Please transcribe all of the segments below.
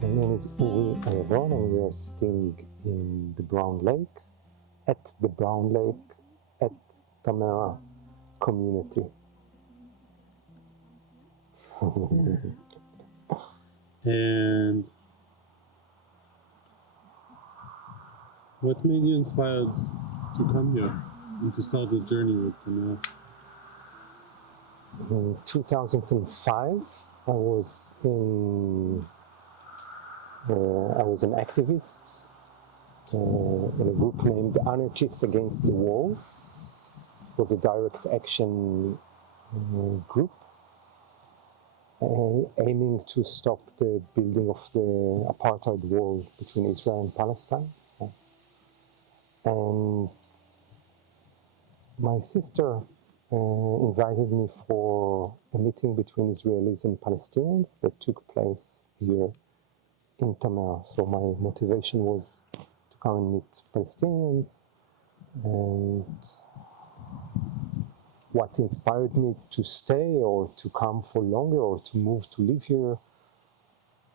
My name is Uri Ayavon, and we are staying in the Brown Lake, at Tamera community. And what made you inspired to come here and to start the journey with Tamera? In 2005, I was an activist in a group named Anarchists Against the Wall. It was a direct action group aiming to stop the building of the apartheid wall between Israel and Palestine. And my sister invited me for a meeting between Israelis and Palestinians that took place here in Tamera. So my motivation was to come and meet Palestinians, and what inspired me to stay or to come for longer or to move to live here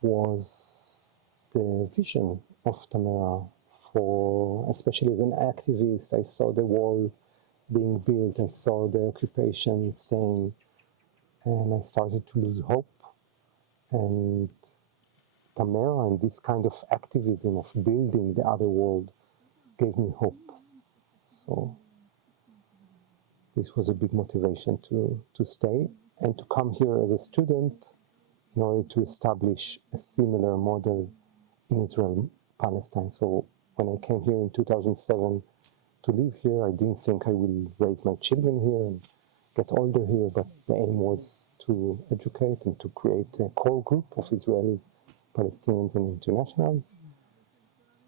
was the vision of Tamera. For, especially as an activist, I saw the wall being built, I saw the occupation staying, and I started to lose hope. And Tamera and this kind of activism of building the other world gave me hope. So this was a big motivation to stay and to come here as a student in order to establish a similar model in Israel, Palestine. So when I came here in 2007 to live here, I didn't think I will raise my children here and get older here, but the aim was to educate and to create a core group of Israelis, Palestinians, and internationals.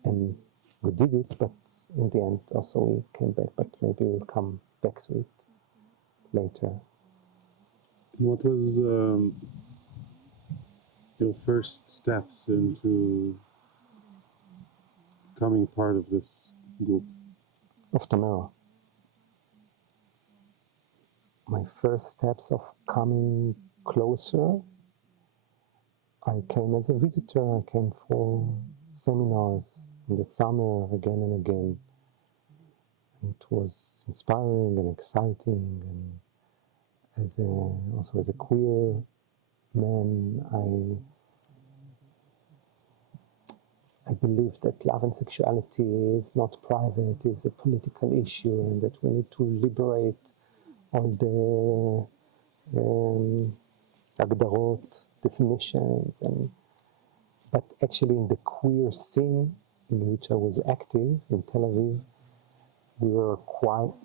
And we did it, but in the end also we came back, but maybe we'll come back to it later. What was your first steps into becoming part of this group? Of Tamera. My first steps of coming closer, I came as a visitor. I came for seminars in the summer again and again. And it was inspiring and exciting. And also as a queer man, I believe that love and sexuality is not private, it's a political issue, and that we need to liberate all the agdarot, definitions, but actually in the queer scene in which I was active in Tel Aviv,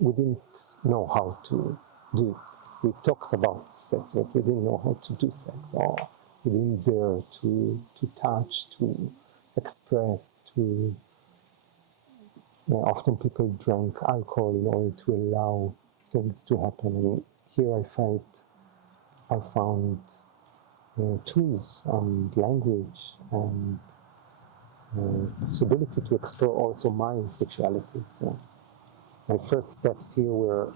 we didn't know how to do it. We talked about sex, but we didn't know how to do sex, or we didn't dare to touch, to express, often people drank alcohol in order to allow things to happen. And here I found tools and language and possibility to explore also my sexuality. So my first steps here were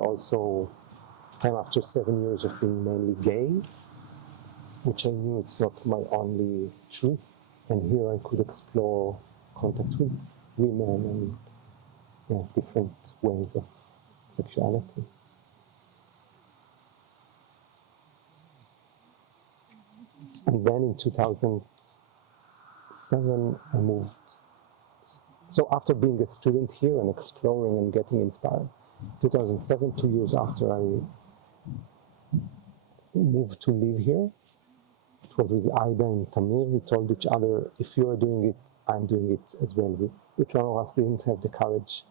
also came after 7 years of being mainly gay, which I knew it's not my only truth. And here I could explore contact with women and different ways of sexuality. And then in 2007, I moved. So after being a student here and exploring and getting inspired, 2007, 2 years after I moved to live here, it was with Aida and Tamir. We told each other, if you are doing it, I'm doing it as well. Each one of us didn't have the courage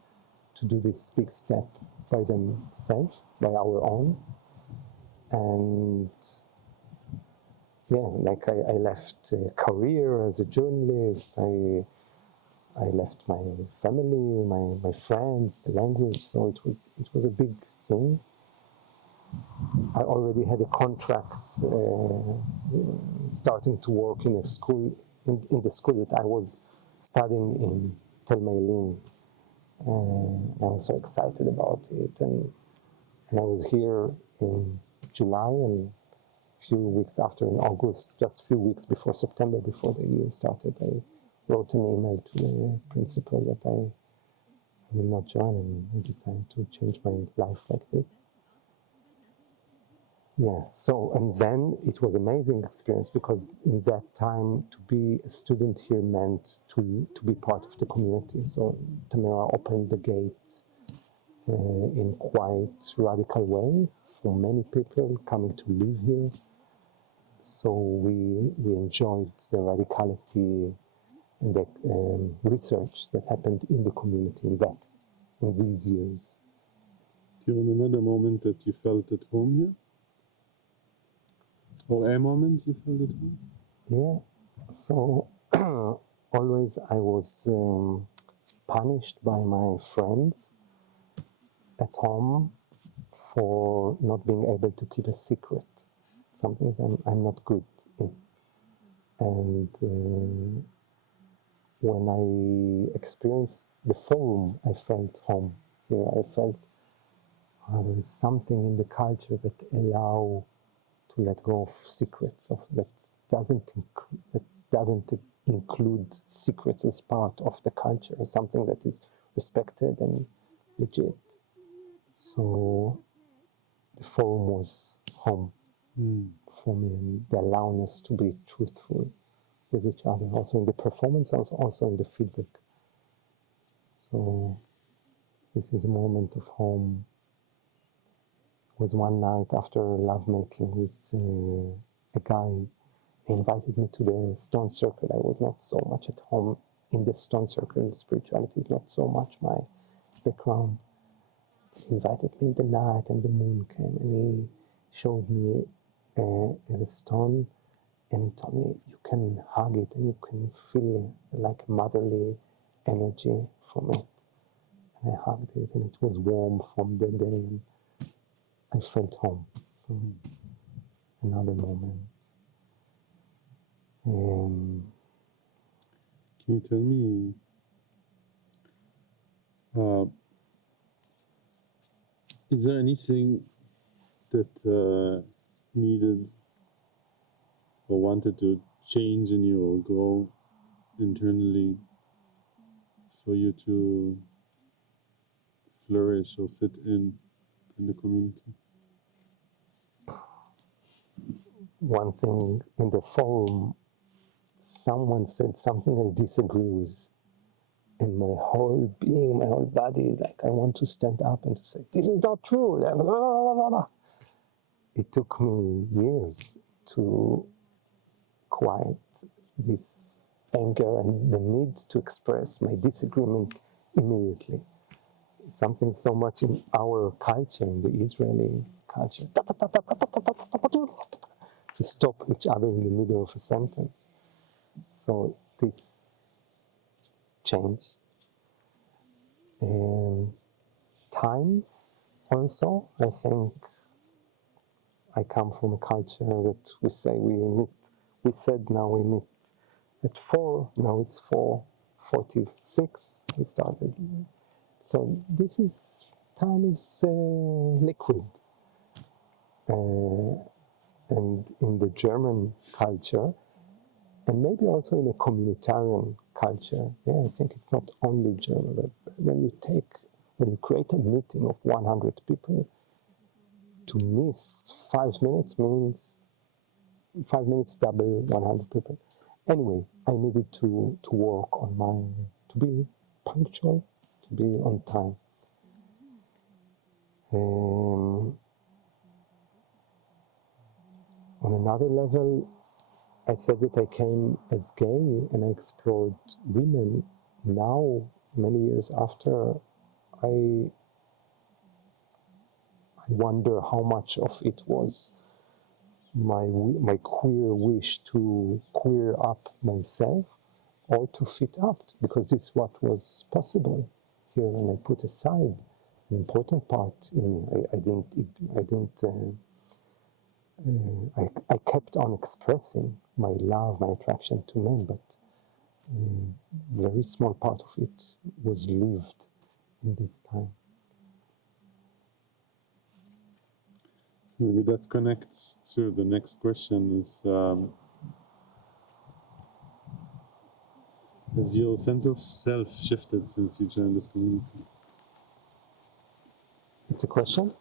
to do this big step by themselves, by our own. And like I left a career as a journalist, I left my family, my friends, the language, so it was a big thing. I already had a contract starting to work in a school, in the school that I was studying in, Tel Meilim. I was so excited about it. And I was here in July, and few weeks after, in August, just a few weeks before September, before the year started, I wrote an email to the principal that I will not join, and I decided to change my life like this. Yeah, so, and then it was an amazing experience, because in that time to be a student here meant to be part of the community. So Tamera opened the gates in quite radical way for many people coming to live here. So we enjoyed the radicality and the research that happened in the community in these years. Do you remember the moment that you felt at home here? Or a moment you felt at home? Yeah, so always I was punished by my friends at home for not being able to keep a secret, something that I'm not good in. And when I experienced the forum, I felt home here. I felt there is something in the culture that allow to let go of secrets, that doesn't include secrets as part of the culture, as something that is respected and legit. So the forum was home for me, and the allowing us to be truthful with each other, also in the performance, also in the feedback. So this is a moment of home. It was one night after lovemaking with a guy. He invited me to the stone circle. I was not so much at home in the stone circle. Spirituality is not so much my background. He invited me in the night, and the moon came, and he showed me a stone, and he told me, you can hug it and you can feel like a motherly energy from it. And I hugged it, and it was warm from the day, and I felt home. So another moment. Can you tell me is there anything that needed or wanted to change in you or grow internally for you to flourish or fit in the community? One thing in the forum, someone said something I disagree with, and my whole being, my whole body is like, I want to stand up and to say, this is not true. It took me years to quiet this anger and the need to express my disagreement immediately. It's something so much in our culture, in the Israeli culture, to stop each other in the middle of a sentence. So this changed. Times also, I think I come from a culture that we say we said now we meet at 4, now it's 4:46, we started. So time is liquid. And in the German culture, and maybe also in a communitarian culture, I think it's not only German, but when you create a meeting of 100 people, to miss 5 minutes means 5 minutes double 100 people. Anyway, I needed to work on to be punctual, to be on time. On another level, I said that I came as gay and I explored women. Now, many years after, I wonder how much of it was my queer wish to queer up myself or to fit up, because this is what was possible here, and I put aside an important part in me. I kept on expressing my love, my attraction to men, but a very small part of it was lived in this time. Maybe that connects to the next question is, has your sense of self shifted since you joined this community? It's a question.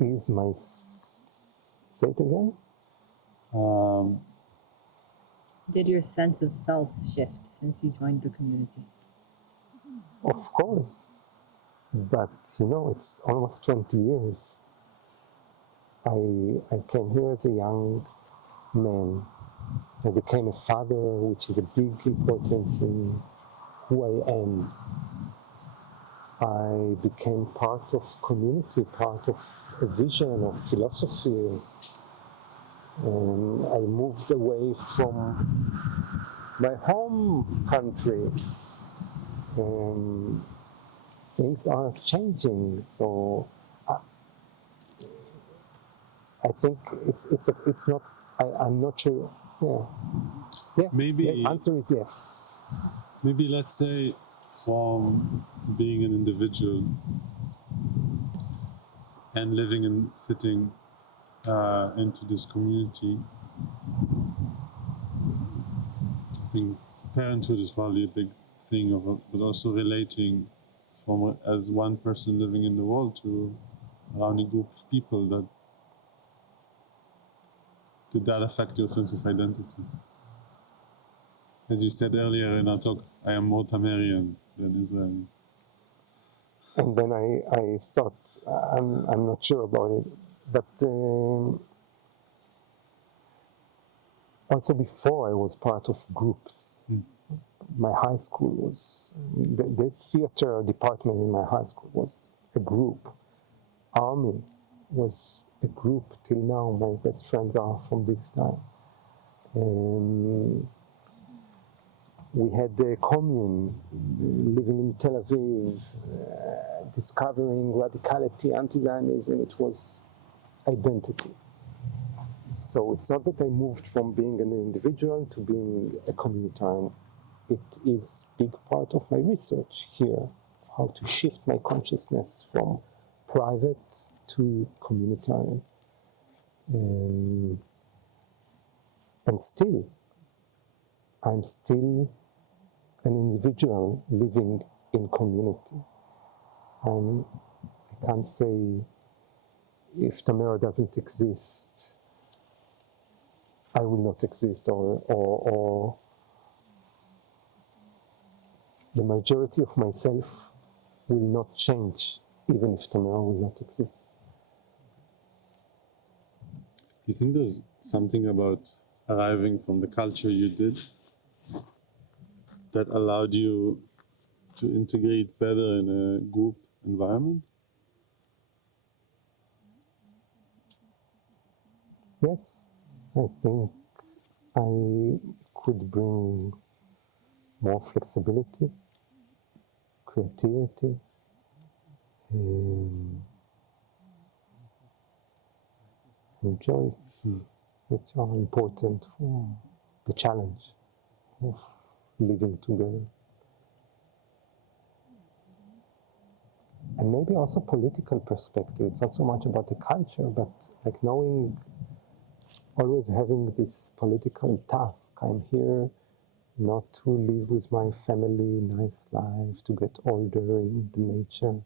Is my say it again? Did your sense of self shift since you joined the community? Of course, but it's almost 20 years. I came here as a young man. I became a father, which is a big importance in who I am. I became part of community, part of a vision of philosophy. And I moved away from my home country. Things are changing, so I think it's not. I'm not sure. Yeah. Maybe the answer is yes. Maybe let's say from being an individual and living and fitting into this community, I think parenthood is probably a big thing but also relating from as one person living in the world to around a group of people. Did that affect your sense of identity? As you said earlier in our talk, I am more Tamerian than Israeli. And then I thought, I'm not sure about it, but also before I was part of groups. My high school was, the theater department in my high school was a group. Army was a group till now. My best friends are from this time. We had a commune, living in Tel Aviv, discovering radicality, anti-Zionism. It was identity. So it's not that I moved from being an individual to being a communitarian. It is a big part of my research here, how to shift my consciousness from private to communitarian. And still, I'm still an individual living in community. I can't say if Tamera doesn't exist, I will not exist, or the majority of myself will not change, even if Tamera will not exist. Do you think there's something about arriving from the culture you did that allowed you to integrate better in a group environment? Yes, I think I could bring more flexibility, creativity, and joy, which are important for the challenge of living together. And maybe also political perspective. It's not so much about the culture, but like knowing, always having this political task. I'm here not to live with my family, nice life, to get older in the nature.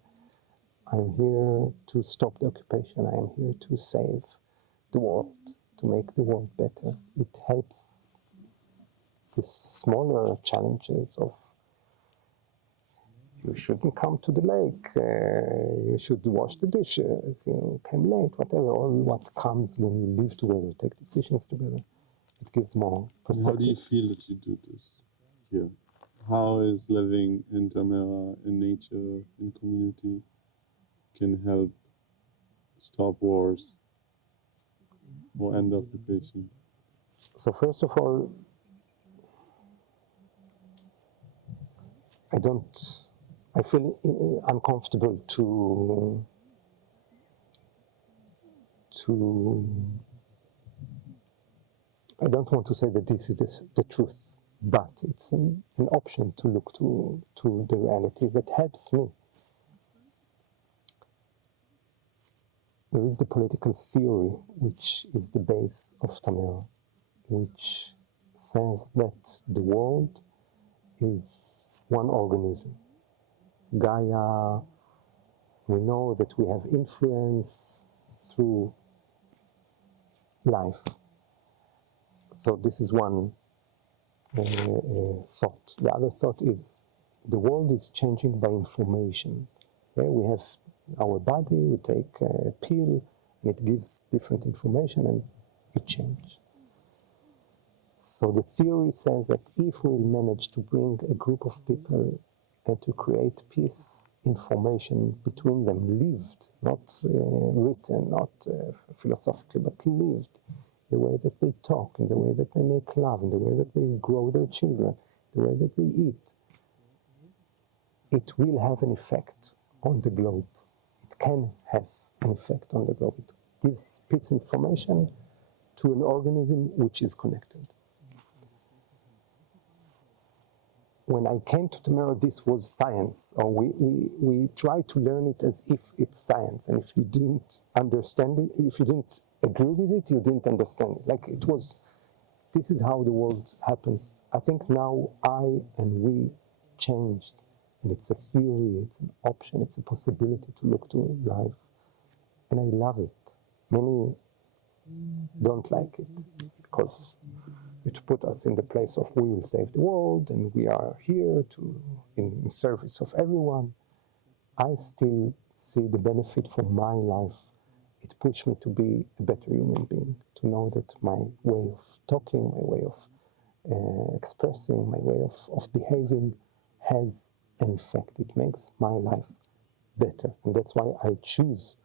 I'm here to stop the occupation. I am here to save the world, to make the world better. It helps the smaller challenges of you shouldn't come to the lake, you should wash the dishes, you came late, whatever, all what comes when you live together, take decisions together. It gives more perspective. How do you feel that you do this here? How is living in Tamera, in nature, in community, can help stop wars or end occupation? So first of all, I feel uncomfortable I don't want to say that this is the truth, but it's an option to look to the reality that helps me. there is the political theory, which is the base of Tamera, which says that the world is one organism. Gaia, we know that we have influence through life. So this is one thought. The other thought is the world is changing by information. Okay? We have our body, we take a pill, and it gives different information, and it changes. So the theory says that if we manage to bring a group of people and to create peace, information between them, lived, not written, not philosophically, but lived, the way that they talk, in the way that they make love, in the way that they grow their children, the way that they eat, it will have an effect on the globe. It can have an effect on the globe. It gives peace information to an organism which is connected. When I came to Tamera, this was science, or we tried to learn it as if it's science, and if you didn't understand it, if you didn't agree with it, you didn't understand it. Like it was, this is how the world happens. I think now I and we changed, and it's a theory, it's an option, it's a possibility to look to life, and I love it. Many don't like it, because it put us in the place of we will save the world and we are here to in service of everyone. I still see the benefit for my life. It pushed me to be a better human being, to know that my way of talking, my way of expressing, my way of behaving has an effect. It makes my life better. And that's why I choose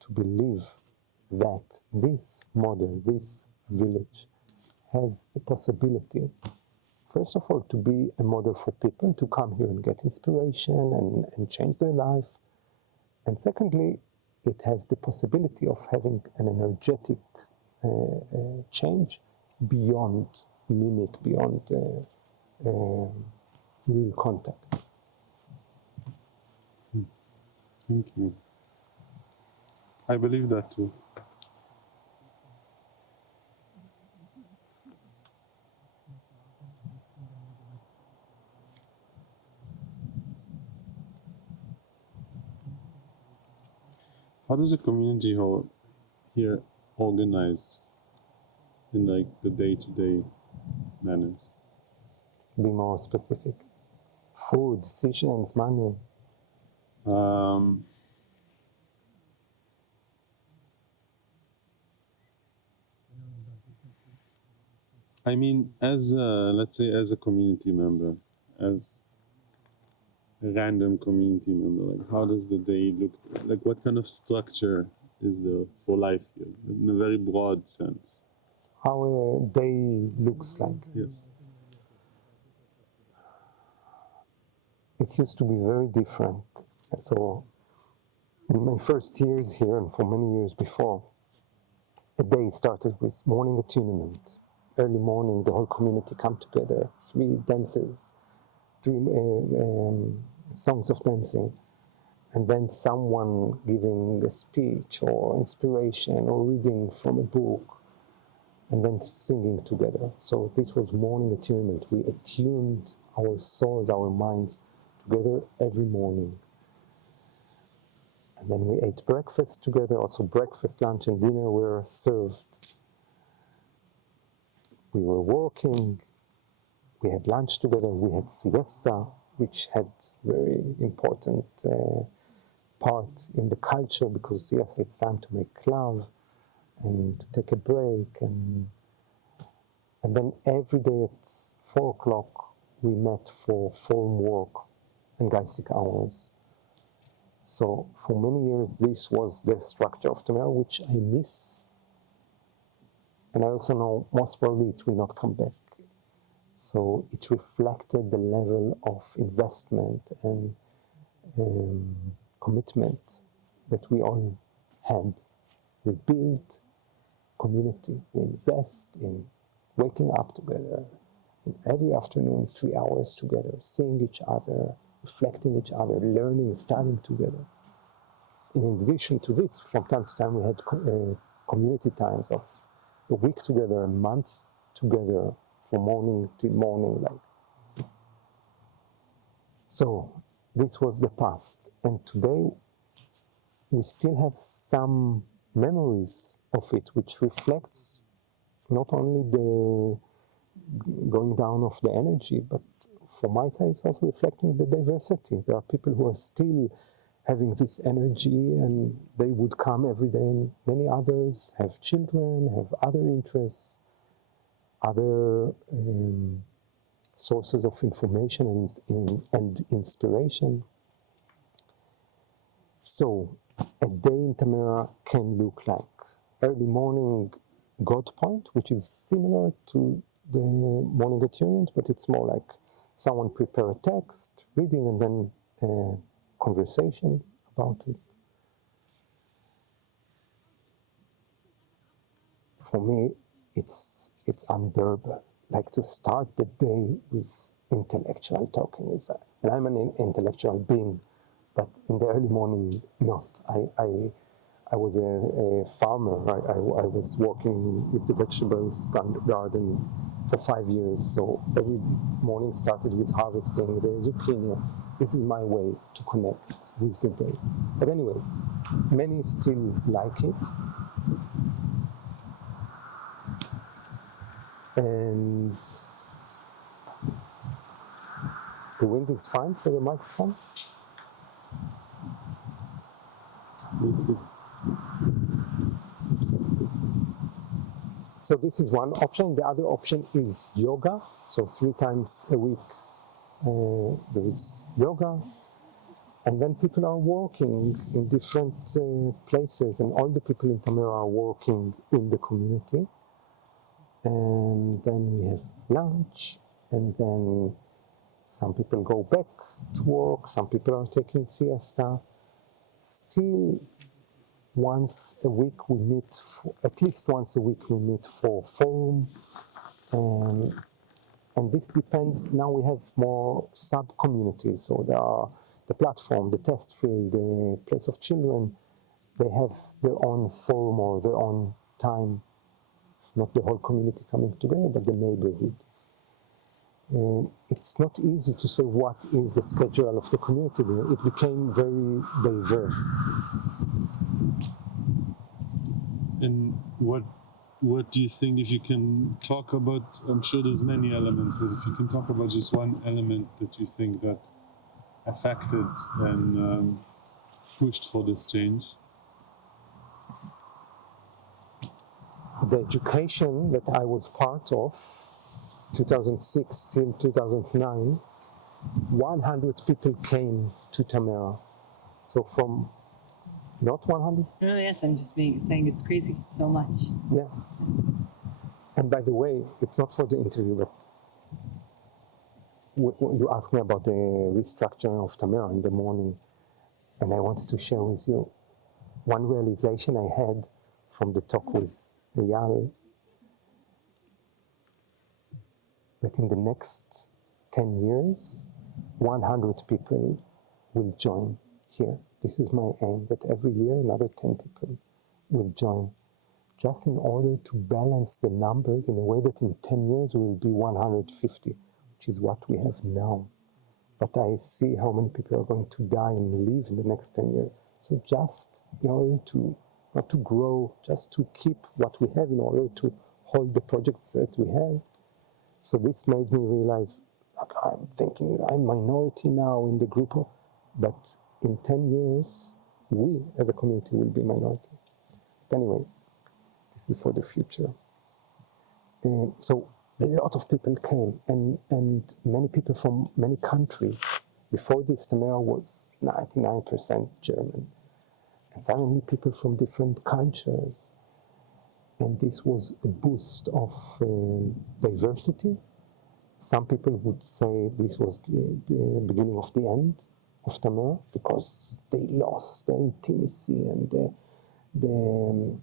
to believe that this model, this village, has the possibility, first of all, to be a model for people to come here and get inspiration and change their life. And secondly, it has the possibility of having an energetic change beyond mimic, beyond real contact. Thank you. I believe that too. How does a community here organize in like the day-to-day manners? Be more specific. Food, decisions, money. I mean, let's say as a community member, as a random community member, like how does the day look? Like what kind of structure is there for life here, in a very broad sense? How a day looks like. Yes. It used to be very different. So in my first years here and for many years before, a day started with morning attunement. Early morning, the whole community come together, 3 dances, 3 songs of dancing, and then someone giving a speech or inspiration or reading from a book, and then singing together. So this was morning attunement. We attuned our souls, our minds together every morning. And then we ate breakfast together. Also breakfast, lunch, and dinner were served. We were working. We had lunch together. We had siesta, which had very important part in the culture, because siesta, it's time to make love and to take a break. And then every day at 4 o'clock, we met for form work and Geistic hours. So for many years, this was the structure of Tamera, which I miss. And I also know most probably it will not come back. So it reflected the level of investment and commitment that we all had. We built community. We invest in waking up together, in every afternoon, 3 hours together, seeing each other, reflecting each other, learning, studying together. in addition to this, from time to time we had community times of a week together, a month together, from morning till morning. Like. So this was the past. And today we still have some memories of it, which reflects not only the going down of the energy, but from my side, it's also reflecting the diversity. There are people who are still having this energy, and they would come every day, and many others have children, have other interests, other sources of information and inspiration. So a day in Tamera can look like early morning God point, which is similar to the morning attunement, but it's more like someone prepare a text, reading, and then a conversation about it. For me, it's unbearable. Like to start the day with intellectual talking. And I'm an intellectual being, but in the early morning, not. I was a farmer. I was working with the vegetables gardens for 5 years. So every morning started with harvesting the zucchini. This is my way to connect with the day. But anyway, many still like it. And the wind is fine for the microphone. Let's see. So this is one option. The other option is yoga. So 3 times a week there is yoga. And then people are working in different places, and all the people in Tamera are working in the community. And then we have lunch, and then some people go back to work, some people are taking siesta. Still, once a week we meet, at least once a week we meet for forum. And this depends, now we have more sub-communities, so there are the platform, the test field, the place of children, they have their own forum or their own time, not the whole community coming together, but the neighborhood. It's not easy to say what is the schedule of the community there. It became very diverse. And what do you think, if you can talk about, I'm sure there's many elements, but if you can talk about just one element that you think that affected and pushed for this change? The education that I was part of, 2006 till 2009, 100 people came to Tamera. So from, not 100? No, yes, I'm just saying it's crazy, so much. Yeah. And by the way, it's not for the interview, but you asked me about the restructuring of Tamera in the morning, and I wanted to share with you one realization I had from the talk with Eyal, that in the next 10 years, 100 people will join here. This is my aim, that every year another 10 people will join, just in order to balance the numbers in a way that in 10 years will be 150, which is what we have now. But I see how many people are going to die and live in the next 10 years. So just in order to, not to grow, just to keep what we have in order to hold the projects that we have. So this made me realize, like, I'm thinking I'm minority now in the group, but in 10 years, we as a community will be minority. But anyway, this is for the future. So a lot of people came, and many people from many countries. Before this, Tamera was 99% German. And suddenly people from different cultures. And this was a boost of diversity. Some people would say this was the beginning of the end of Tamera, because they lost the intimacy and the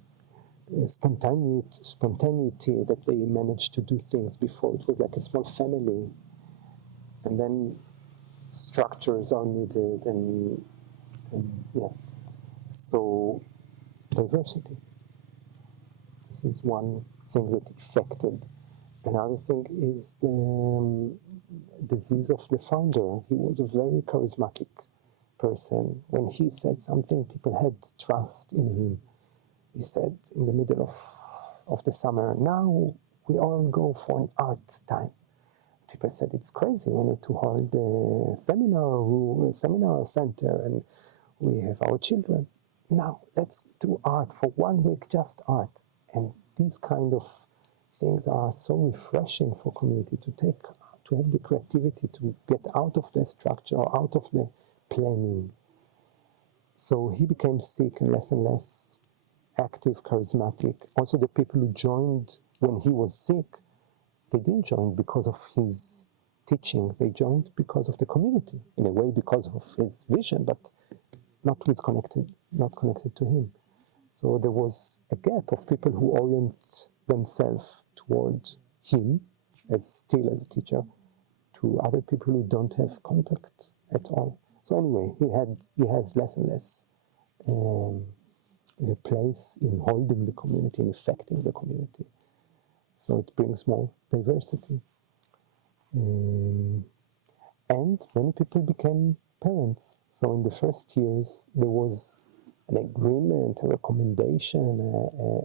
spontaneity that they managed to do things before. It was like a small family. And then structures are needed, and yeah. So diversity. This is one thing that affected. Another thing is the disease of the founder. He was a very charismatic person. When he said something, people had trust in him. He said in the middle of the summer, now we all go for an art time. People said it's crazy, we need to hold a seminar room, a seminar center, and we have our children. Now let's do art for 1 week, just art. And these kind of things are so refreshing for community to have the creativity to get out of the structure or out of the planning. So he became sick and less active, charismatic. Also the people who joined when he was sick, they didn't join because of his teaching, they joined because of the community, in a way because of his vision, but not connected to him. So there was a gap of people who orient themselves toward him still as a teacher, to other people who don't have contact at all. So anyway, he has less and less a place in holding the community and affecting the community. So it brings more diversity. And many people became parents. So in the first years, there was an agreement, a recommendation,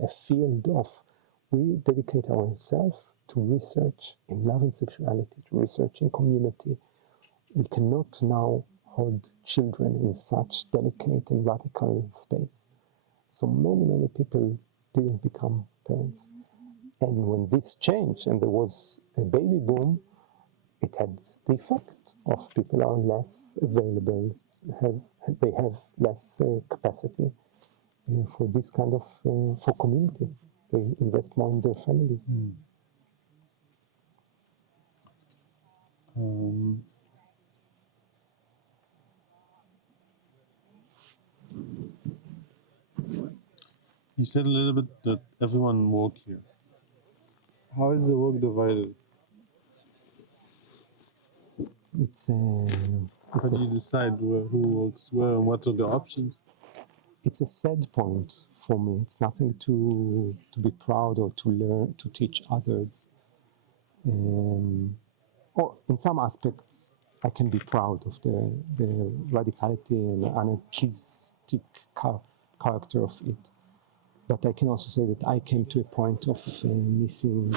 a field of we dedicate ourselves to research in love and sexuality, to research in community. We cannot now hold children in such delicate and radical space. So many people didn't become parents. And when this changed and there was a baby boom, it had the effect of people are less available, they have less capacity for this kind of, for community. They invest more in their families. You said a little bit that everyone work here. How is the work divided? How do you decide who works where and what are the options? It's a sad point for me. It's nothing to be proud or to learn, to teach others. Or in some aspects, I can be proud of the radicality and anarchistic character of it. But I can also say that I came to a point of missing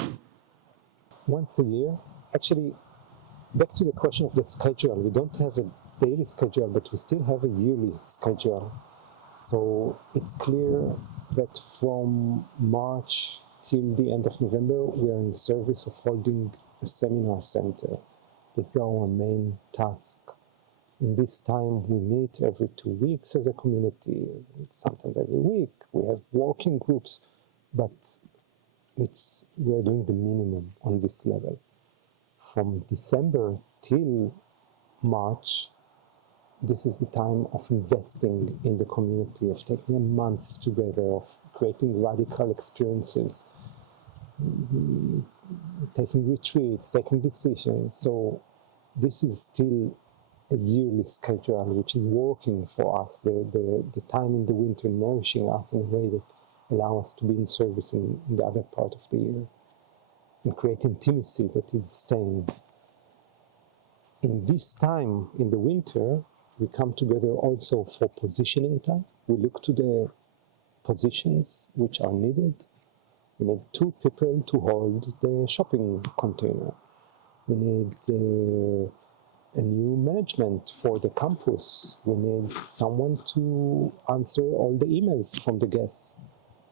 once a year. Actually, back to the question of the schedule. We don't have a daily schedule, but we still have a yearly schedule. So it's clear that from March till the end of November, we are in service of holding a seminar center. This is our main task. In this time, we meet every 2 weeks as a community, sometimes every week. We have working groups, but we are doing the minimum on this level. From December till March, this is the time of investing in the community, of taking a month together, of creating radical experiences, taking retreats, taking decisions. So this is still a yearly schedule which is working for us, the time in the winter nourishing us in a way that allows us to be in service in the other part of the year and create intimacy that is staying. In this time, in the winter, we come together also for positioning time. We look to the positions which are needed. We need 2 people to hold the shopping container. We need a new management for the campus. We need someone to answer all the emails from the guests.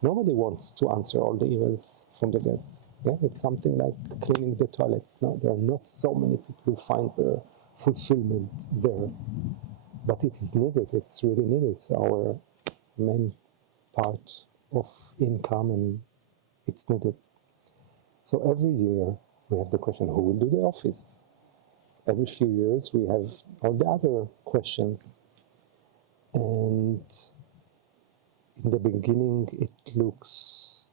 Nobody wants to answer all the emails from the guests. Yeah, it's something like cleaning the toilets. No, there are not so many people who find their fulfillment there. But it is needed, it's really needed. It's our main part of income and it's needed. So every year we have the question, who will do the office? Every few years we have all the other questions. And in the beginning it looks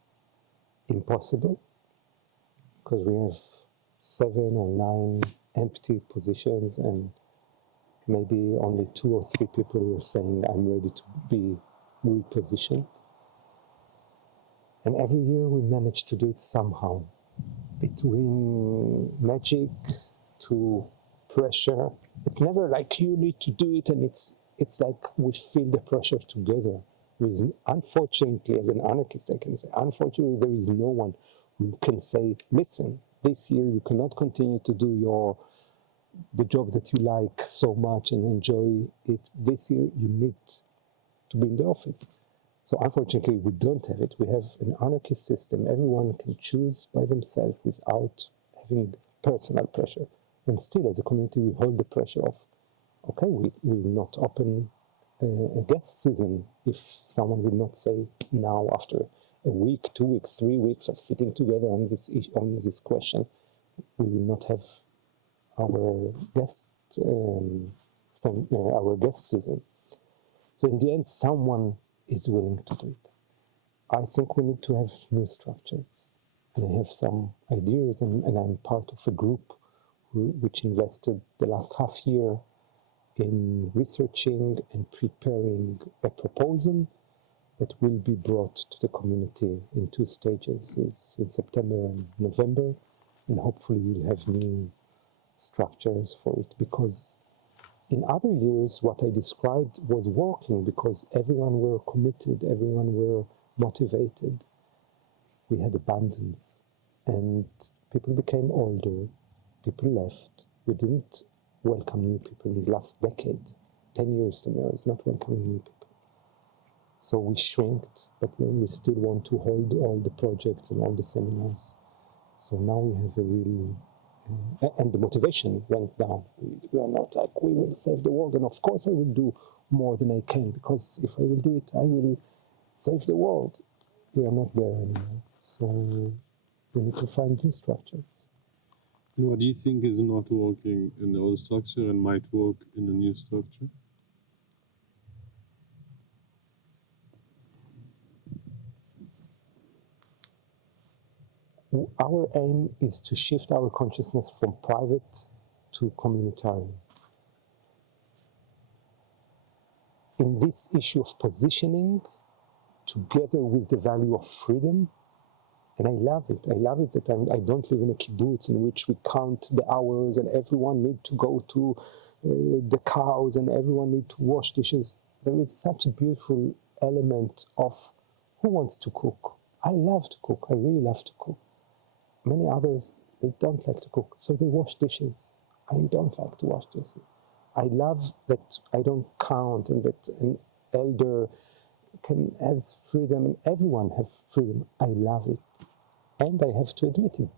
impossible because we have 7 or 9 empty positions and maybe only 2 or 3 people were saying, I'm ready to be repositioned. And every year we manage to do it somehow. Between magic to pressure, it's never like you need to do it, and it's like we feel the pressure together. Unfortunately, as an anarchist, I can say, unfortunately, there is no one who can say, listen, this year you cannot continue to do the job that you like so much and enjoy it. This year you need to be in the office. So unfortunately, we don't have it. We have an anarchist system. Everyone can choose by themselves without having personal pressure. And still, as a community, we hold the pressure of, okay, we will not open a guest season if someone will not say now, after a week, 2 weeks, 3 weeks of sitting together on this question, we will not have our guest season. So in the end, someone is willing to do it. I think we need to have new structures. And I have some ideas, and I'm part of a group which invested the last half year in researching and preparing a proposal that will be brought to the community in 2 stages. It's in September and November, and hopefully we'll have new structures for it, because in other years what I described was working because everyone were committed, everyone were motivated. We had abundance, and people became older, people left. We didn't welcome new people in the last decade. 10 years Tamera is not welcoming new people. So we shrinked, but we still want to hold all the projects and all the seminars. So now we have a real, and the motivation went down. We are not like, we will save the world, and of course I will do more than I can, because if I will do it, I will save the world. We are not there anymore. So we need to find new structures. What do you think is not working in the old structure and might work in the new structure? Our aim is to shift our consciousness from private to communitarian. In this issue of positioning, together with the value of freedom, and I love it that I don't live in a kibbutz in which we count the hours and everyone need to go to the cows and everyone need to wash dishes. There is such a beautiful element of who wants to cook. I love to cook, I really love to cook. Many others, they don't like to cook, so they wash dishes. I don't like to wash dishes. I love that I don't count, and that an elder has freedom, and everyone has freedom. I love it. And I have to admit it.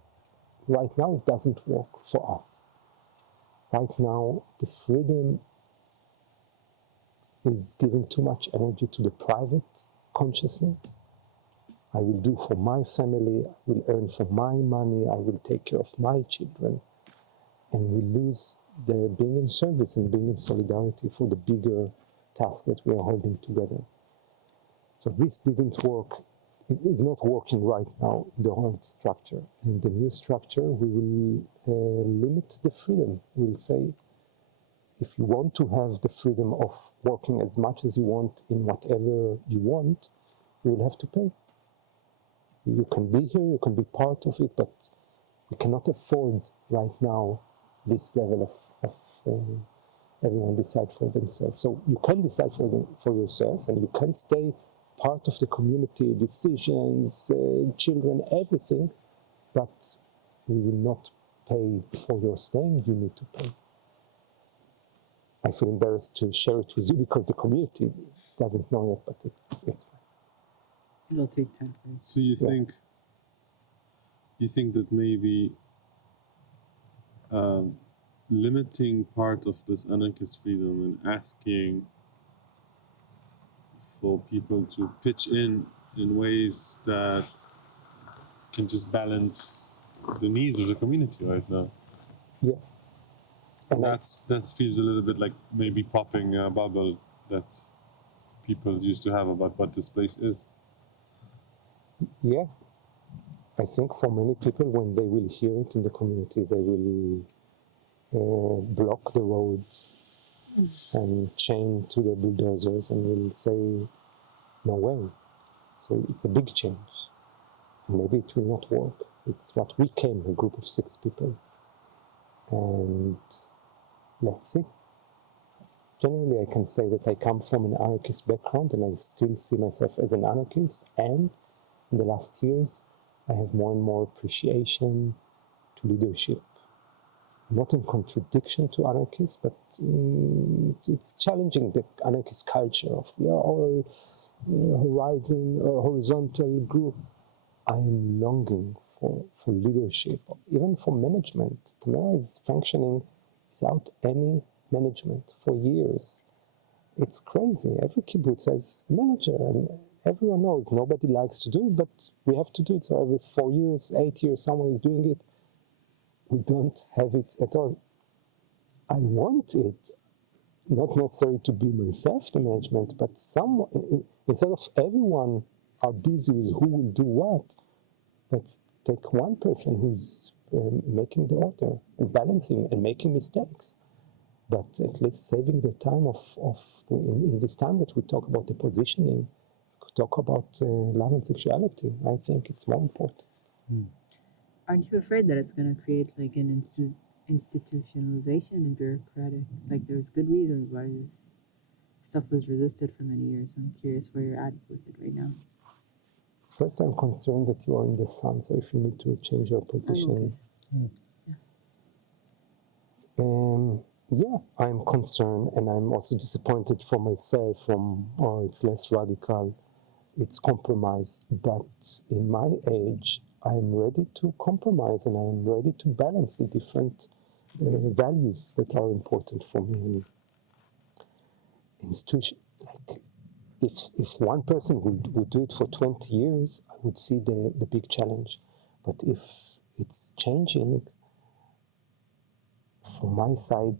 Right now, it doesn't work for us. Right now, the freedom is giving too much energy to the private consciousness. I will do for my family, I will earn for my money, I will take care of my children. And we lose the being in service and being in solidarity for the bigger task that we are holding together. So this didn't work. It is not working right now, the whole structure. In the new structure, we will limit the freedom. We'll say, if you want to have the freedom of working as much as you want in whatever you want, you will have to pay. You can be here, you can be part of it, but we cannot afford right now this level of everyone decide for themselves. So you can decide for yourself, and you can stay part of the community, decisions, children, everything, but we will not pay for your staying, you need to pay. I feel embarrassed to share it with you because the community doesn't know yet, but it's fine. It'll take time for you. So you think that maybe limiting part of this anarchist freedom and asking for people to pitch in ways that can just balance the needs of the community right now. Yeah. And that feels a little bit like maybe popping a bubble that people used to have about what this place is. Yeah. I think for many people, when they will hear it in the community, they will block the roads and chain to the bulldozers and will say, no way. So it's a big change. Maybe it will not work. It's what we came, a group of 6 people. And let's see. Generally, I can say that I come from an anarchist background and I still see myself as an anarchist. And in the last years, I have more and more appreciation to leadership. Not in contradiction to anarchists, but it's challenging the anarchist culture of we are all horizontal group. I am longing for leadership, even for management. Tamera is functioning without any management for years. It's crazy. Every kibbutz has a manager, and everyone knows nobody likes to do it, but we have to do it. So every 4 years, 8 years, someone is doing it. We don't have it at all. I want it, not necessarily to be myself, the management, but instead of everyone are busy with who will do what, let's take one person who's making the order and balancing and making mistakes, but at least saving the time in this time that we talk about the positioning, talk about love and sexuality. I think it's more important. Aren't you afraid that it's going to create like an institutionalization and bureaucratic? Like there's good reasons why this stuff was resisted for many years. I'm curious where you're at with it right now. First, I'm concerned that you are in the sun, so if you need to change your position. Yeah, I'm concerned, and I'm also disappointed for myself it's less radical, it's compromise. But in my age, I'm ready to compromise, and I'm ready to balance the different values that are important for me. Institution, like, if one person would do it for 20 years, I would see the big challenge. But if it's changing, from my side,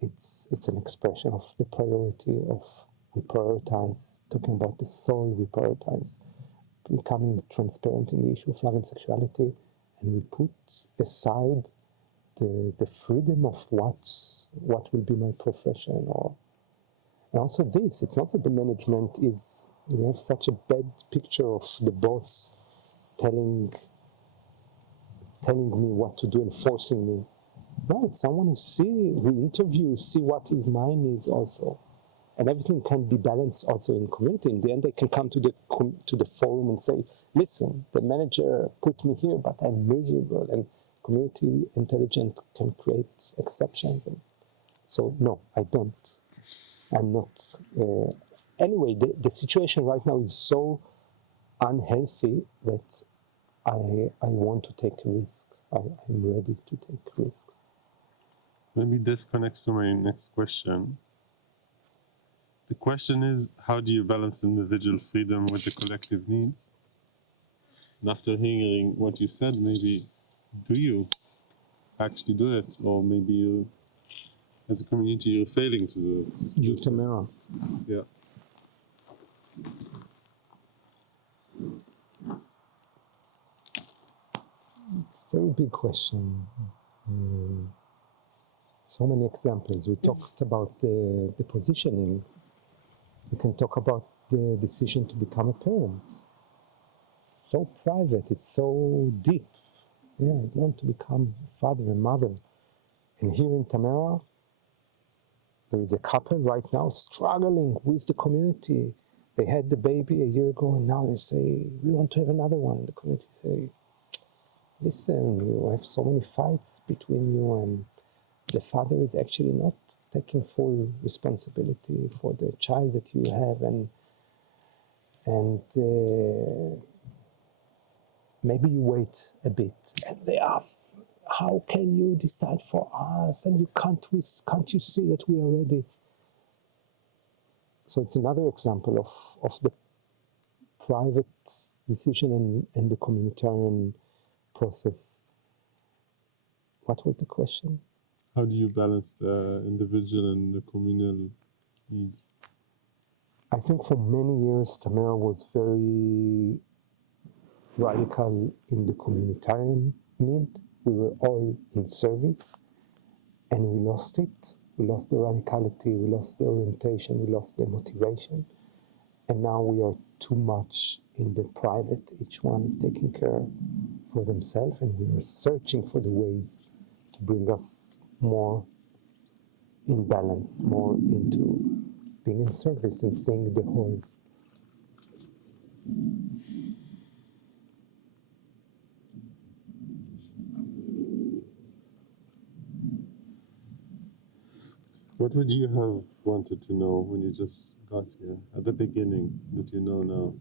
it's an expression of the priority of we prioritize talking about the soul, we prioritize becoming transparent in the issue of love and sexuality, and we put aside the freedom of what will be my profession and also this. It's not that the management is, we have such a bad picture of the boss telling me what to do and forcing me. No, it's someone we interview, see what is my needs also. And everything can be balanced also in community. In the end, they can come to the forum and say, listen, the manager put me here, but I'm miserable. And community intelligence can create exceptions. And so, no, I don't. I'm not. Anyway, the situation right now is so unhealthy that I want to take a risk. I'm ready to take risks. Maybe this connects to my next question. The question is, how do you balance individual freedom with the collective needs? And after hearing what you said, maybe do you actually do it? Or maybe you, as a community, you're failing to do it. You, Tamera. Yeah. It's a very big question. So many examples. We talked about the positioning. We can talk about the decision to become a parent. It's so private, it's so deep. Yeah, I want to become a father and mother. And here in Tamera, there is a couple right now struggling with the community. They had the baby a year ago, and now they say, we want to have another one. The community say, listen, you have so many fights between you, and the father is actually not taking full responsibility for the child that you have, and maybe you wait a bit. And they are, how can you decide for us? And can't you see that we are ready? So it's another example of the private decision and the communitarian process. What was the question? How do you balance the individual and the communal needs? I think for many years, Tamera was very radical in the communitarian need. We were all in service, and we lost it. We lost the radicality, we lost the orientation, we lost the motivation. And now we are too much in the private. Each one is taking care for themselves, and we are searching for the ways to bring us more in balance, more into being in service and seeing the whole. What would you have wanted to know when you just got here at the beginning that you know now?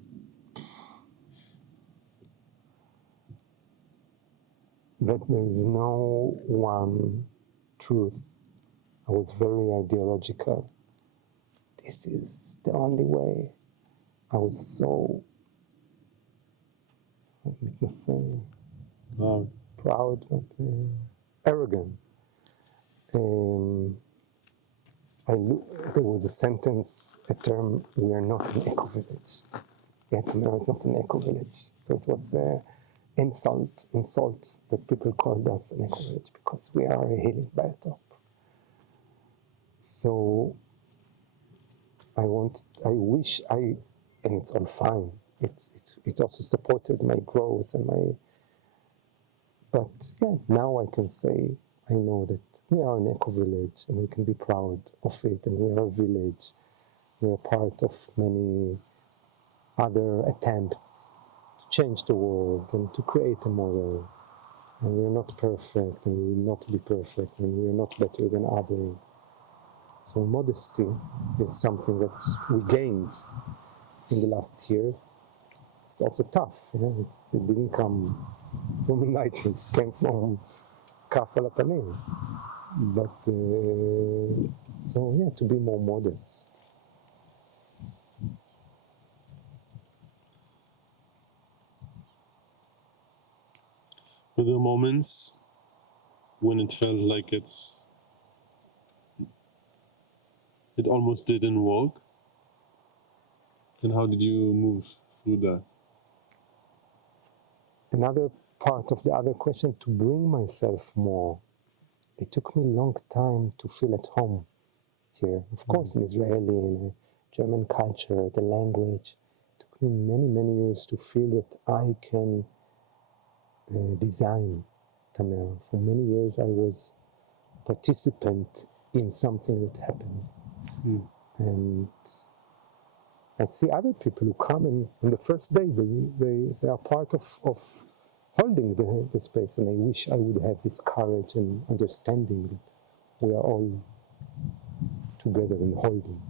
That there is no one truth. I was very ideological. This is the only way. I was so, proud, but arrogant. There was a sentence, a term, we are not an eco-village. Yet Tamera is not an eco-village. So it was insult that people called us an eco-village because we are a healing biotop. So and it's all fine. It also supported my growth and but yeah, now I can say, I know that we are an eco-village and we can be proud of it, and we are a village. We are part of many other attempts to change the world and to create a model. And we are not perfect, and we will not be perfect, and we are not better than others. So modesty is something that we gained in the last years. It's also tough, it didn't come from enlightenment, it came from kaf al hapanim. But, so yeah, to be more modest. Were there moments when it felt like it almost didn't work? And how did you move through that? Another part of the other question, to bring myself more. It took me a long time to feel at home here. Of course, in Israeli, in German culture, the language. It took me many, many years to feel that I can design Tamera. For many years, I was participant in something that happened. And I see other people who come and on the first day, they are part of holding the space, and I wish I would have this courage and understanding that we are all together and holding.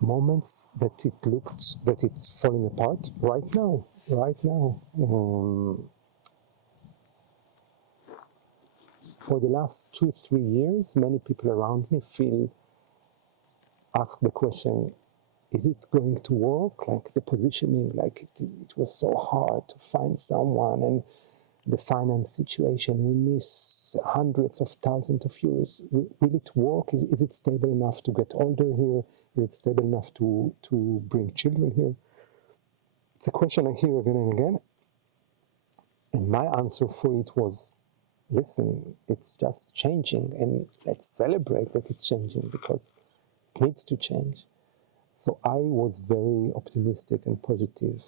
Moments that it looked that it's falling apart right now. For the last 2-3 years, many people around me ask the question, is it going to work? Like the positioning, like it was so hard to find someone, and the finance situation, we miss hundreds of thousands of euros. Will it work? Is it stable enough to get older here? Is it stable enough to bring children here? It's a question I hear again and again. And my answer for it was, listen, it's just changing, and let's celebrate that it's changing because it needs to change. So I was very optimistic and positive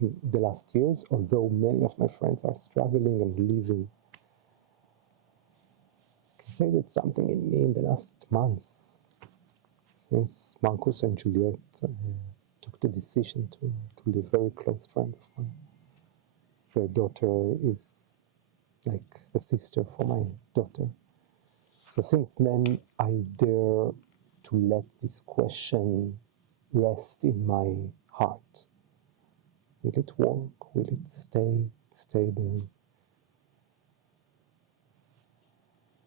in the last years, although many of my friends are struggling and leaving. I can say that something in me in the last months, since Marcus and Juliet took the decision to leave, very close friends of mine. Their daughter is like a sister for my daughter. So since then, I dare to let this question rest in my heart. Will it work? Will it stay stable?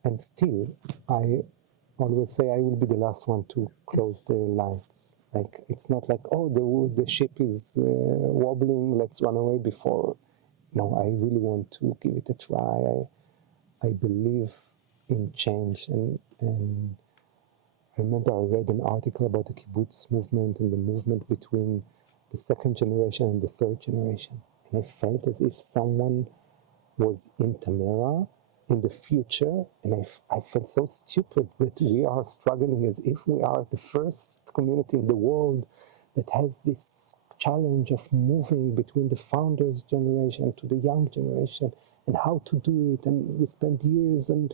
And still, I always say I will be the last one to close the lights. Like, it's not like, oh, the ship is wobbling, let's run away before. No, I really want to give it a try. I believe in change, and I remember I read an article about the kibbutz movement and the movement between the second generation and the third generation. And I felt as if someone was in Tamera in the future, and I felt so stupid that we are struggling as if we are the first community in the world that has this challenge of moving between the founders' generation to the young generation and how to do it. And we spent years, and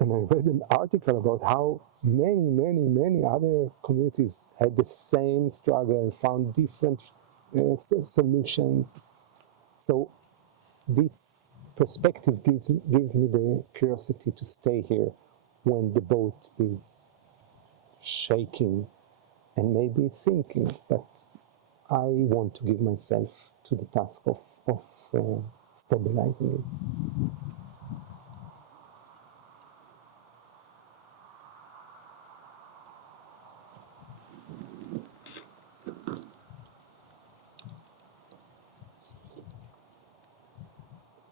I read an article about how many other communities had the same struggle, found different solutions. So this perspective gives me the curiosity to stay here when the boat is shaking and maybe sinking, but I want to give myself to the task of stabilizing it.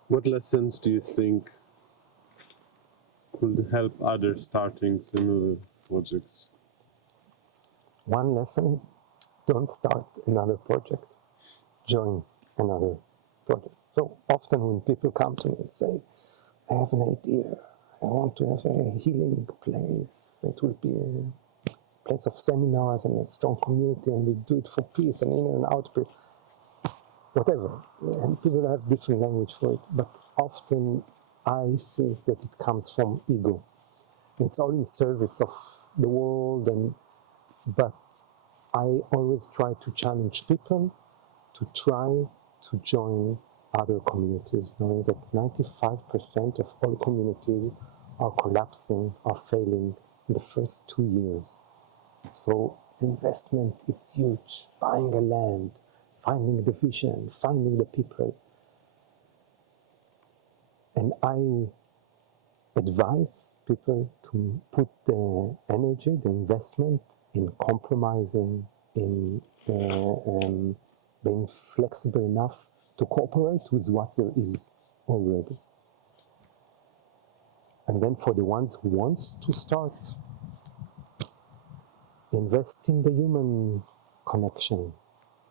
What lessons do you think could help others starting similar projects? One lesson: don't start another project, join another project. So often when people come to me and say, I have an idea, I want to have a healing place, it will be a place of seminars and a strong community, and we do it for peace and inner and outer peace, whatever. And people have different language for it, but often I see that it comes from ego. It's all in service of the world, but I always try to challenge people to try to join other communities, knowing that 95% of all communities are collapsing, are failing in the first 2 years. So the investment is huge, buying a land, finding the vision, finding the people. And I advise people to put the energy, the investment in compromising, in being flexible enough to cooperate with what there is already. And then for the ones who want to start, invest in the human connection,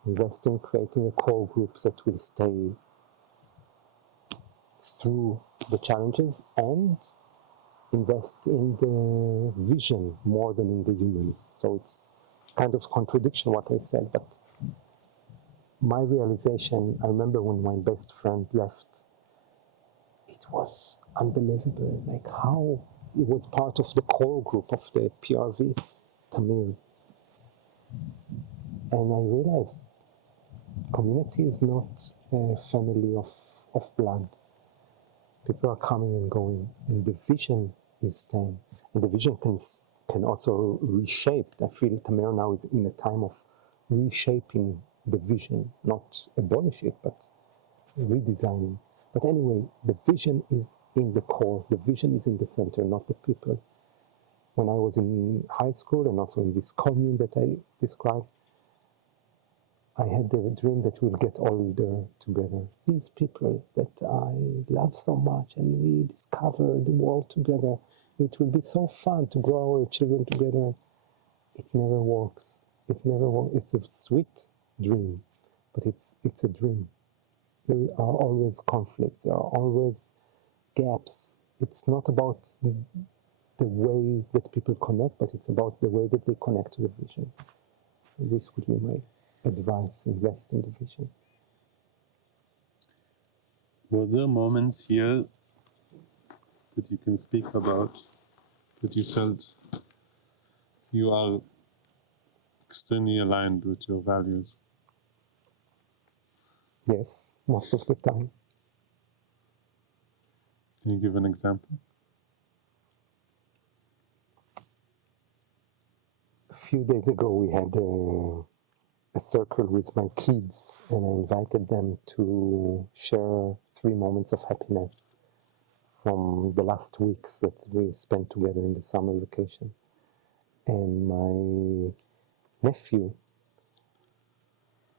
invest in creating a core group that will stay through the challenges, and invest in the vision more than in the humans. So it's kind of contradiction what I said, but my realization, I remember when my best friend left, it was unbelievable, like how it was part of the core group of the PRV, Tamera. And I realized community is not a family of blood. People are coming and going, and the vision is staying. And the vision can also reshape. I feel Tamera now is in a time of reshaping the vision, not abolish it, but redesigning. But anyway, the vision is in the core. The vision is in the center, not the people. When I was in high school and also in this commune that I described, I had the dream that we'll get older together. These people that I love so much, and we discover the world together. It will be so fun to grow our children together. It never works. It never works. It's a sweet dream, but it's a dream. There are always conflicts. There are always gaps. It's not about the way that people connect, but it's about the way that they connect to the vision. So this would be my advice: invest in the vision. Were there moments here that you can speak about that you felt you are extremely aligned with your values? Yes, most of the time. Can you give an example? A few days ago, we had a circle with my kids, and I invited them to share 3 moments of happiness from the last weeks that we spent together in the summer vacation. And my nephew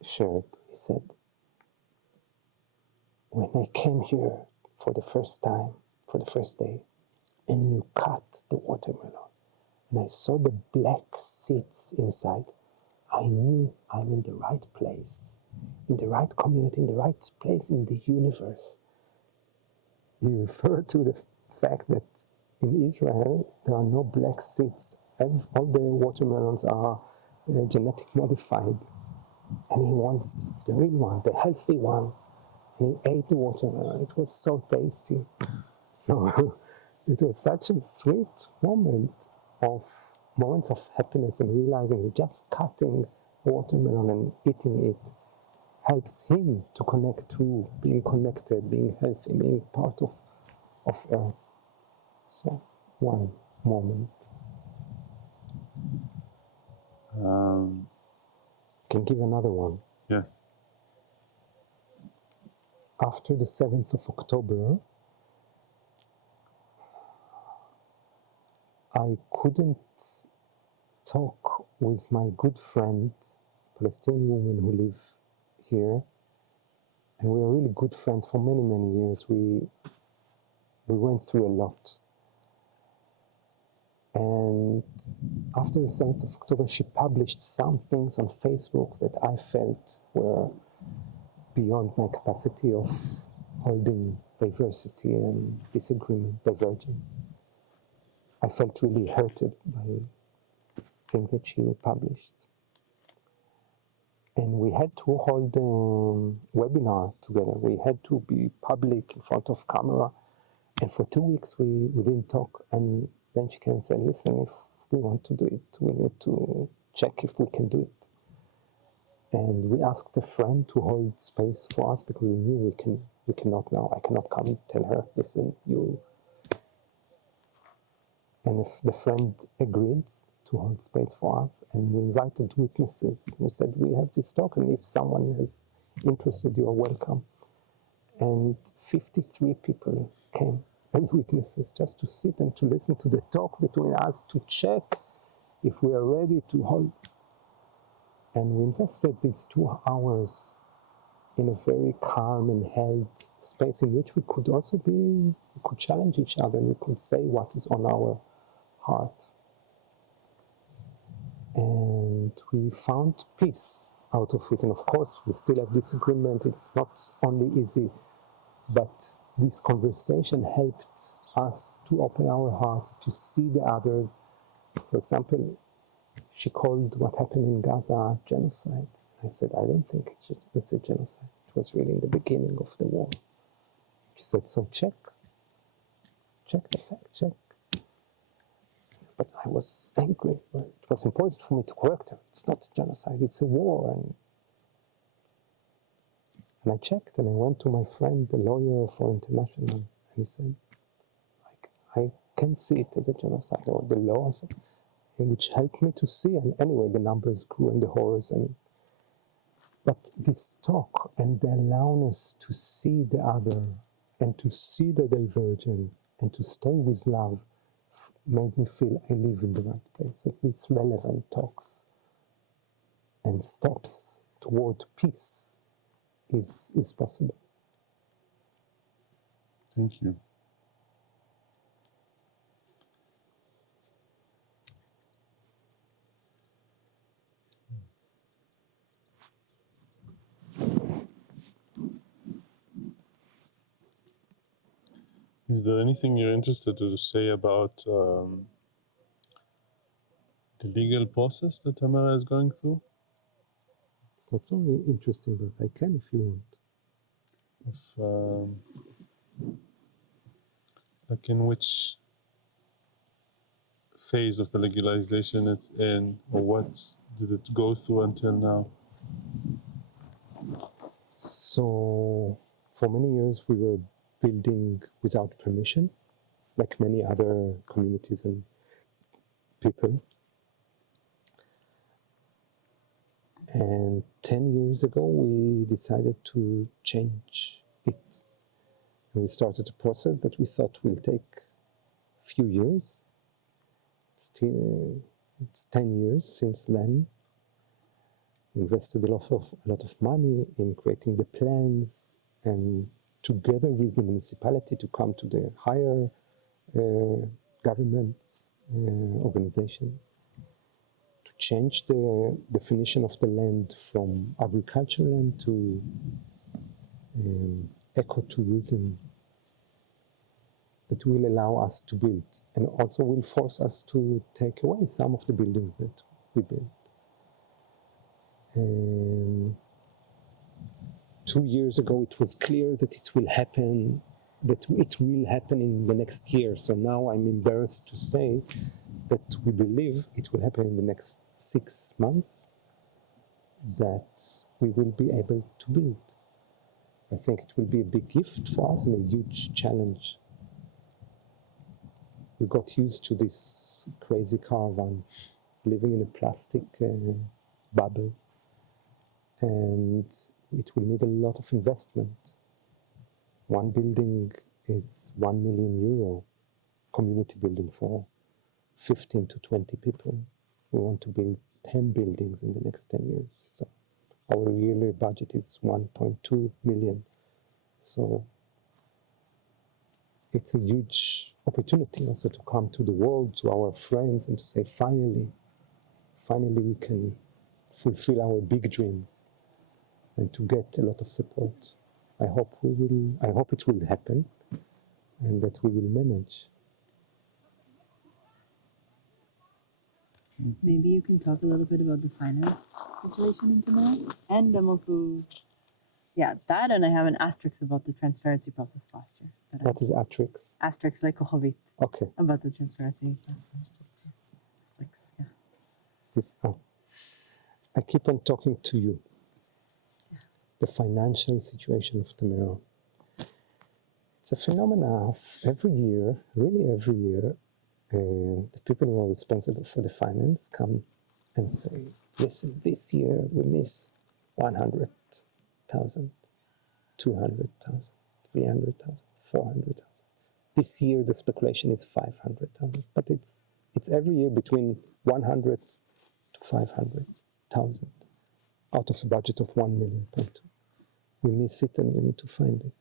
shared, he said, when I came here for the first time, for the first day, and you cut the watermelon, and I saw the black seeds inside, I knew I'm in the right place, in the right community, in the right place in the universe. he referred to the fact that in Israel there are no black seeds. All the watermelons are genetic modified, and he wants the real one, the healthy ones. And he ate the watermelon. It was so tasty. So it was such a sweet moments of happiness, and realizing that just cutting watermelon and eating it helps him to connect to being connected, being healthy, being part of Earth. So one moment. Can give another one. Yes. After the 7th of October, I couldn't talk with my good friend, Palestinian woman who live here, and we are really good friends for many, many years. We went through a lot. And after the 7th of October, she published some things on Facebook that I felt were beyond my capacity of holding diversity and disagreement, diverging. I felt really hurted by things that she published. And we had to hold a webinar together. We had to be public in front of camera. And for 2 weeks, we didn't talk. And then she came and said, listen, if we want to do it, we need to check if we can do it. And we asked a friend to hold space for us because we knew we cannot now. I cannot come and tell her, listen, you. And if the friend agreed to hold space for us, and we invited witnesses. We said, we have this talk, and if someone is interested, you are welcome. And 53 people came as witnesses just to sit and to listen to the talk between us, to check if we are ready to hold. And we invested these 2 hours in a very calm and held space in which we could also we could challenge each other, and we could say what is on our heart. And we found peace out of it. And of course, we still have disagreement. It's not only easy, but this conversation helped us to open our hearts, to see the others. For example, she called what happened in Gaza genocide. I said, I don't think it's a genocide. It was really in the beginning of the war. She said, so check the fact, check. But I was angry. It was important for me to correct her. It's not a genocide, it's a war. And I checked, and I went to my friend, the lawyer for international, and he said, I can see it as a genocide, or the laws, which helped me to see. And anyway, the numbers grew and the horrors. But this talk and the allowance to see the other and to see the divergent and to stay with love made me feel I live in the right place. At least relevant talks and steps toward peace is possible. Thank you. Is there anything you're interested to say about the legal process that Tamera is going through? It's not so interesting, but I can if you want. Like in which phase of the legalization it's in, or what did it go through until now? So for many years we were building without permission, like many other communities and people. And 10 years ago we decided to change it. And we started a process that we thought will take a few years. It's 10 years since then. We invested a lot of money in creating the plans, and together with the municipality to come to the higher government organizations to change the definition of the land from agricultural land to ecotourism, that will allow us to build, and also will force us to take away some of the buildings that we built. 2 years ago, it was clear that it will happen in the next year. So now I'm embarrassed to say that we believe it will happen in the next 6 months, that we will be able to build. I think it will be a big gift for us and a huge challenge. We got used to these crazy caravans, living in a plastic bubble, and it will need a lot of investment. One building is €1 million, community building for 15 to 20 people. We want to build 10 buildings in the next 10 years. So our yearly budget is 1.2 million. So it's a huge opportunity also to come to the world, to our friends, and to say, finally we can fulfill our big dreams, and to get a lot of support. I hope it will happen, and that we will manage. Maybe you can talk a little bit about the finance situation in Tamera. And I'm also, that, and I have an asterisk about the transparency process last year. What is asterisk? Asterisk, like Kochovit. Okay. About the transparency process. Asterisks, yeah. I keep on talking to you. Yeah. The financial situation of Tamera. It's a phenomenon of every year, the people who are responsible for the finance come and say, listen, this year we miss 100,000, 200,000, 300,000, 400,000. This year the speculation is 500,000, but it's every year between 100 to 500,000 out of a budget of 1 million. We miss it and we need to find it.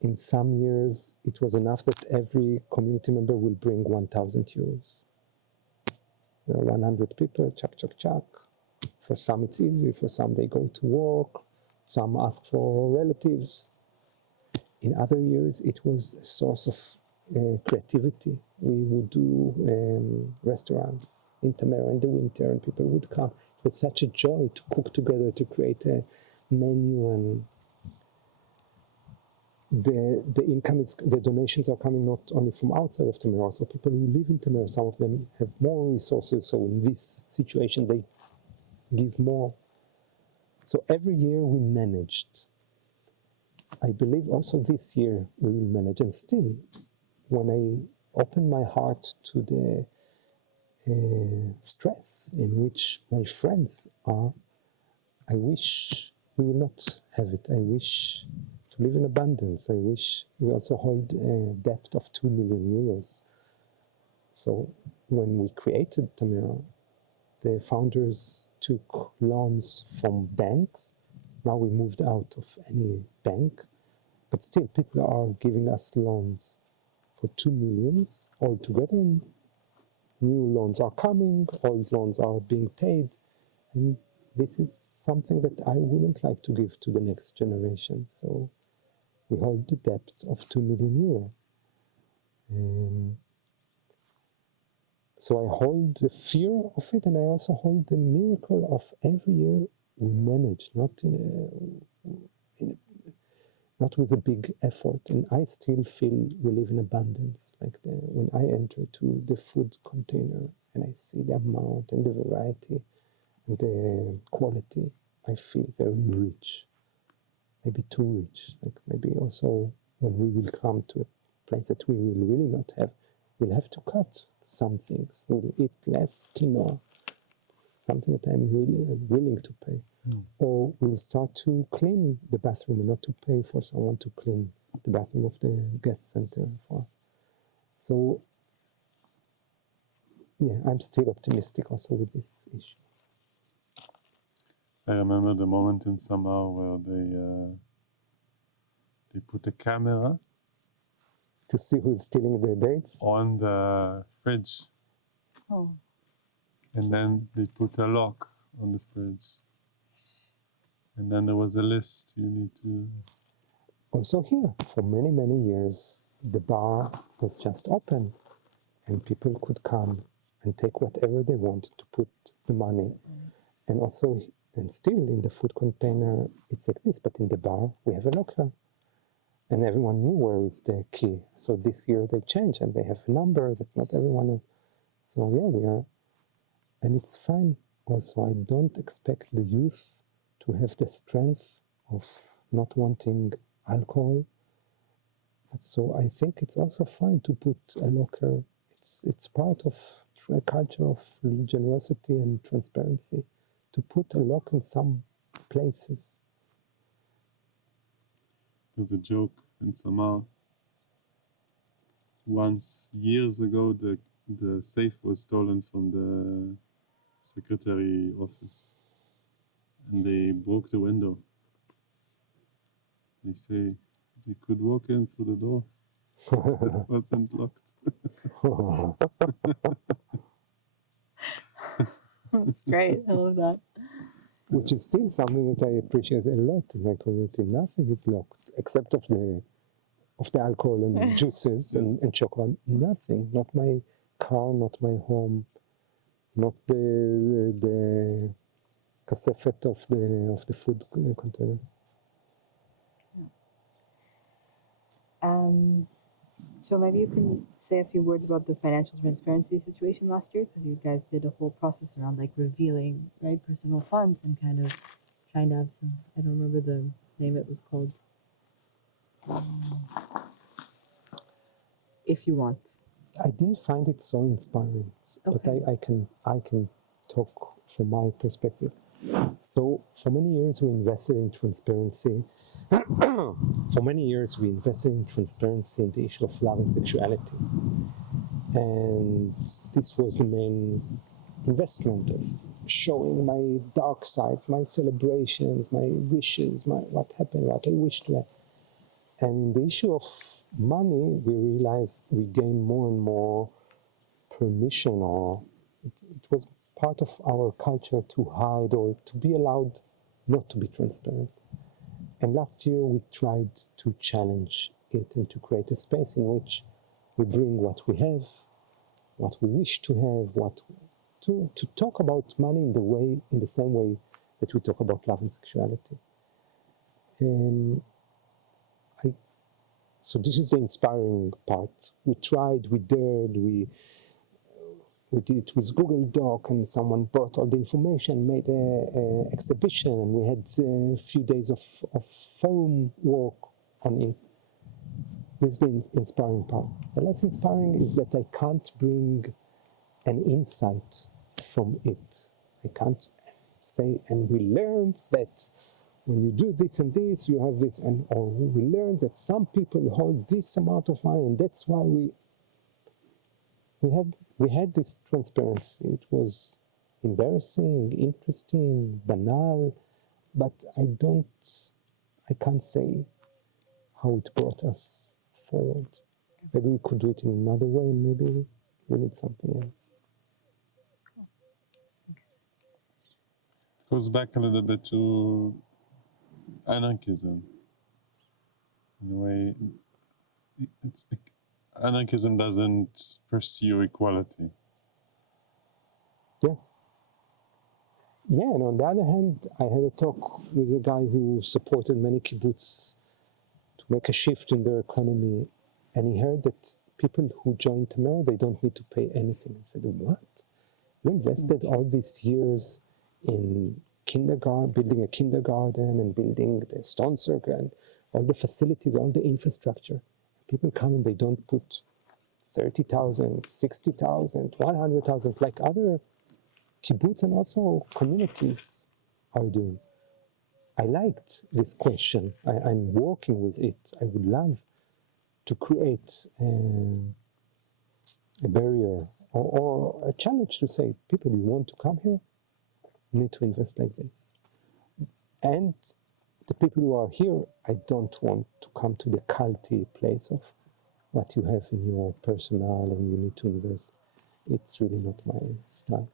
In some years, it was enough that every community member will bring 1,000 euros. There are 100 people, chuck. For some it's easy, for some they go to work, some ask for relatives. In other years, it was a source of creativity. We would do restaurants in Tamera in the winter, and people would come. It was such a joy to cook together, to create a menu, and the income is, the donations are coming not only from outside of Tamera, so people who live in Tamera, some of them have more resources, so in this situation they give more. So every year we managed. I believe also this year we will manage, and still, when I open my heart to the stress in which my friends are, I wish we will not have it. I wish to live in abundance. I wish we also hold a debt of 2 million euros. So when we created Tamera, the founders took loans from banks. Now we moved out of any bank, but still people are giving us loans for 2 million altogether. And new loans are coming, old loans are being paid, and this is something that I wouldn't like to give to the next generation. So we hold the debt of 2 million euro. So I hold the fear of it, and I also hold the miracle of every year we manage, not with a big effort. And I still feel we live in abundance. Like when I enter to the food container and I see the amount and the variety and the quality, I feel very rich. Maybe too rich. Like maybe also when we will come to a place that we will really not have, we'll have to cut some things. We'll eat less quinoa. It's something that I'm really willing to pay. Or we'll start to clean the bathroom and not to pay for someone to clean the bathroom of the guest center for us. So, yeah, I'm still optimistic also with this issue. I remember the moment in summer where they put a camera to see who's stealing the dates on the fridge. Oh. And then they put a lock on the fridge. And then there was a list you need to... also here, for many, many years, the bar was just open and people could come and take whatever they wanted to put the money. And also, and still in the food container, it's like this, but in the bar, we have a locker. And everyone knew where is the key. So this year they changed and they have a number that not everyone is. So yeah, we are, and it's fine. Also, I don't expect the youth to have the strength of not wanting alcohol. So I think it's also fine to put a locker. It's part of a culture of generosity and transparency to put a lock in some places. There's a joke in Samar. Once, years ago, the safe was stolen from the secretary office. And they broke the window. They say they could walk in through the door. It wasn't locked. That's great. I love that. Which is still something that I appreciate a lot in my community. Nothing is locked except of the alcohol and juices and chocolate. Nothing. Not my car, not my home, not the cassette of the food container. So maybe you can say a few words about the financial transparency situation last year, because you guys did a whole process around like revealing personal funds and kind of trying to have some, I don't remember the name it was called. If you want. I didn't find it so inspiring, but I can talk from my perspective. So for many years we invested in transparency. For many years we invested in transparency in the issue of love and sexuality. And this was the main investment of showing my dark sides, my celebrations, my wishes, what happened, what I wished to have. And in the issue of money, we realized we gained more and more permission, or it was part of our culture to hide or to be allowed not to be transparent. And last year we tried to challenge it and to create a space in which we bring what we have, what we wish to have, to talk about money in the same way that we talk about love and sexuality. So this is the inspiring part. We tried, we dared, we did it with Google Doc, and someone brought all the information, made an exhibition, and we had a few days of forum work on it. This is the inspiring part. The less inspiring is that I can't bring an insight from it. I can't say, and we learned that when you do this and this, you have this, or we learned that some people hold this amount of money, and that's why we had this transparency. It was embarrassing, interesting, banal, but I can't say how it brought us forward. Maybe we could do it in another way, and maybe we need something else. It goes back a little bit to anarchism. In a way, it's like anarchism doesn't pursue equality. Yeah. Yeah, and on the other hand, I had a talk with a guy who supported many kibbutz to make a shift in their economy, and he heard that people who join Tamera, they don't need to pay anything. I said, what? You invested all these years in kindergarten, building a kindergarten and building the stone circle and all the facilities, all the infrastructure. People come and they don't put 30,000, 60,000, 100,000 like other kibbutz and also communities are doing. I liked this question. I'm working with it. I would love to create a barrier or a challenge to say, people, you want to come here? You need to invest like this. And the people who are here, I don't want to come to the culty place of what you have in your personal and you need to invest. It's really not my style.